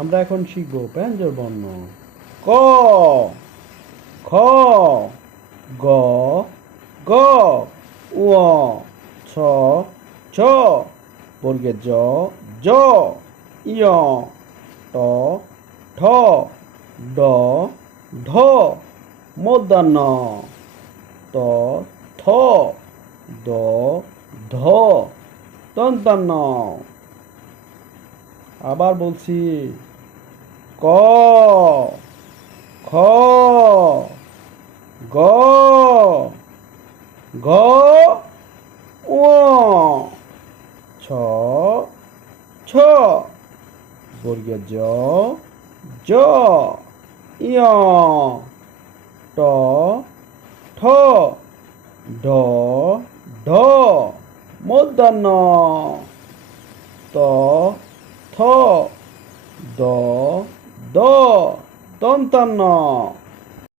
আমরা এখন শিখব ব্যঞ্জন বর্ণ। ক, খ, গ, গ, উ, ছ, ছ, বর্গের জ, জ, ইয়, ট, ঠ, ড, ঢ, মূর্ধন্য, ত, থ, দ, ধ, দন্তান্ন। আবার বলছি, ক, খ, গ, ঘ, ঙ, ছ, ছ, বর্গের জ, জ, ইয়, ট, ঠ, ড, ঢ, মূর্ধন্য, ত, থ, দ, দ, দন্তান্ন।